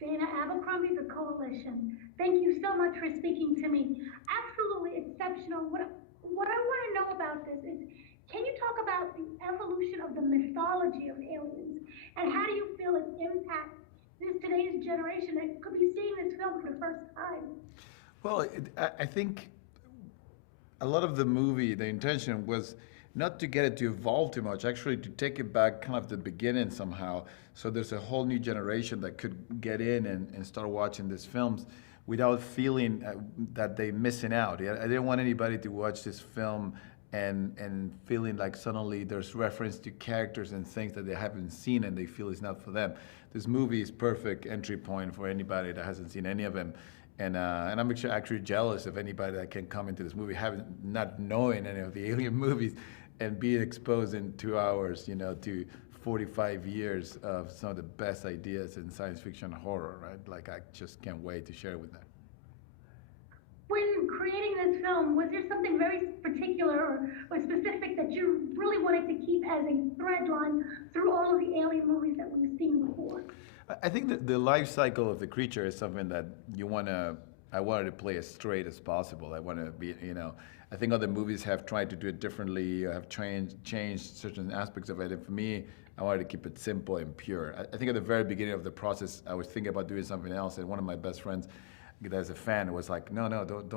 Dana Abercrombie, The Coalition. Thank you so much for speaking to me. Absolutely exceptional. What I want to know about this is, can you talk about the evolution of the mythology of aliens, and how do you feel it impacts today's generation that could be seeing this film for the first time? Well, I think a lot of the movie, the intention was not to get it to evolve too much, actually to take it back kind of the beginning somehow. So there's a whole new generation that could get in and start watching these films without feeling that they're missing out. I didn't want anybody to watch this film and feeling like suddenly there's reference to characters and things that they haven't seen and they feel it's not for them. This movie is perfect entry point for anybody that hasn't seen any of them. And I'm actually jealous of anybody that can come into this movie having not knowing any of the alien movies and being exposed in 2 hours, to 45 years of some of the best ideas in science fiction horror, right? Like I just can't wait to share with them. When creating this film, was there something very particular or specific that you really wanted to keep as a thread line through all of the alien movies that we've seen before? I think that the life cycle of the creature is something that I wanted to play as straight as possible. I want to be. I think other movies have tried to do it differently, or have changed certain aspects of it. And for me, I wanted to keep it simple and pure. I think at the very beginning of the process, I was thinking about doing something else, and one of my best friends, that's a fan, was like, no,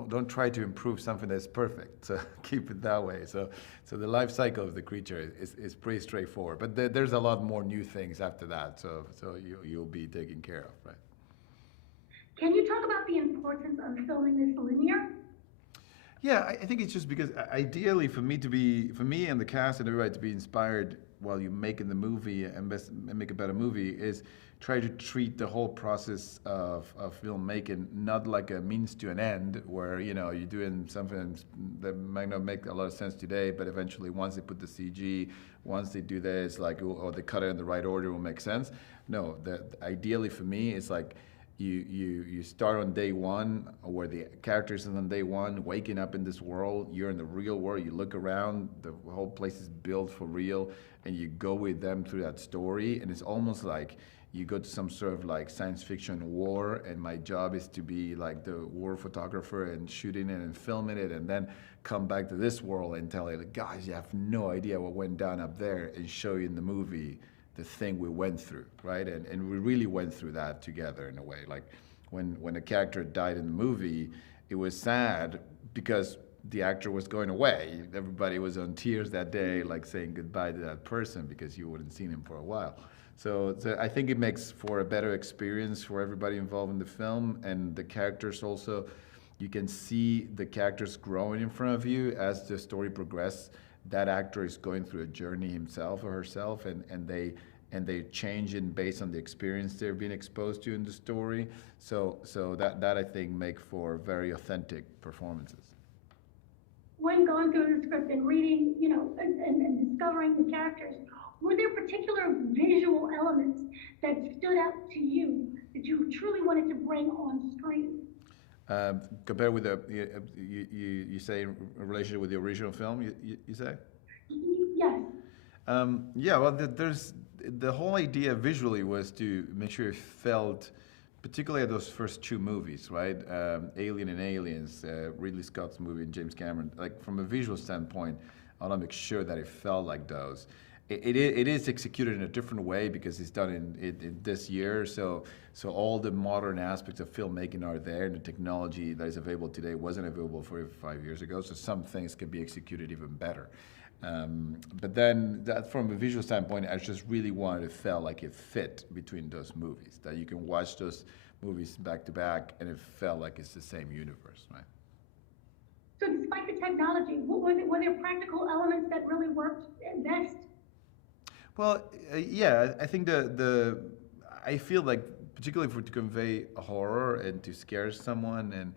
don't try to improve something that's perfect. So keep it that way. So the life cycle of the creature is pretty straightforward. But there's a lot more new things after that. So you'll be taken care of, right? Can you talk about the importance of filming this linear? Yeah, I think it's just because ideally for me and the cast and everybody to be inspired while you're making the movie and make a better movie is try to treat the whole process of filmmaking not like a means to an end where, you're doing something that might not make a lot of sense today, but eventually once they put the CG, once they do this, like, or they cut it in the right order, it will make sense. No, ideally for me, it's like you start on day one where the characters is on day one waking up in this world. You're in the real world, you look around, the whole place is built for real, and you go with them through that story, and it's almost like you go to some sort of like science fiction war, and my job is to be like the war photographer and shooting it and filming it, and then come back to this world and tell you, like, guys, you have no idea what went down up there, and show you in the movie the thing we went through, right? And we really went through that together in a way. Like when a character died in the movie, it was sad because the actor was going away. Everybody was on tears that day, like saying goodbye to that person because you wouldn't seen him for a while. So I think it makes for a better experience for everybody involved in the film, and the characters also. You can see the characters growing in front of you as the story progresses. That actor is going through a journey himself or herself, and they change in based on the experience they're being exposed to in the story. So that I think make for very authentic performances. When going through the script and reading, and discovering the characters, were there particular visual elements that stood out to you that you truly wanted to bring on screen? Compared with you say in relation with the original film, you say? Yes. Yeah, well, there's the whole idea visually was to make sure it felt, particularly those first two movies, right? Alien and Aliens, Ridley Scott's movie and James Cameron. Like from a visual standpoint, I want to make sure that it felt like those. It is executed in a different way because it's done in this year. So all the modern aspects of filmmaking are there, and the technology that is available today wasn't available 5 years ago. So some things can be executed even better. But then, that from a visual standpoint, I just really wanted it felt like it fit between those movies. That you can watch those movies back to back, and it felt like it's the same universe, right? So despite the technology, were there practical elements that really worked best? Well, yeah, I think I feel like particularly for to convey a horror and to scare someone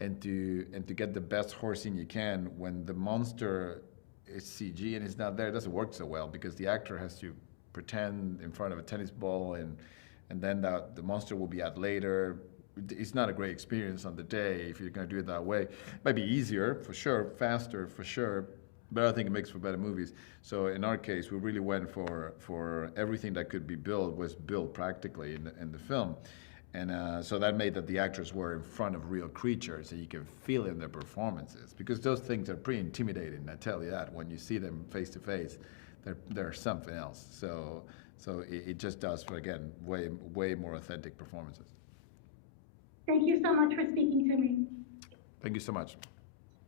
and to get the best horror scene you can when the monster is CG and it's not there, it doesn't work so well because the actor has to pretend in front of a tennis ball and then the monster will be out later. It's not a great experience on the day if you're going to do it that way. It might be easier for sure, faster for sure, but I think it makes for better movies. So in our case, we really went for everything that could be built was built practically in the film. And so that made that the actors were in front of real creatures, and you can feel it in their performances, because those things are pretty intimidating. I tell you that when you see them face to face, they're something else. So it just does for, again, way more authentic performances. Thank you so much for speaking to me. Thank you so much.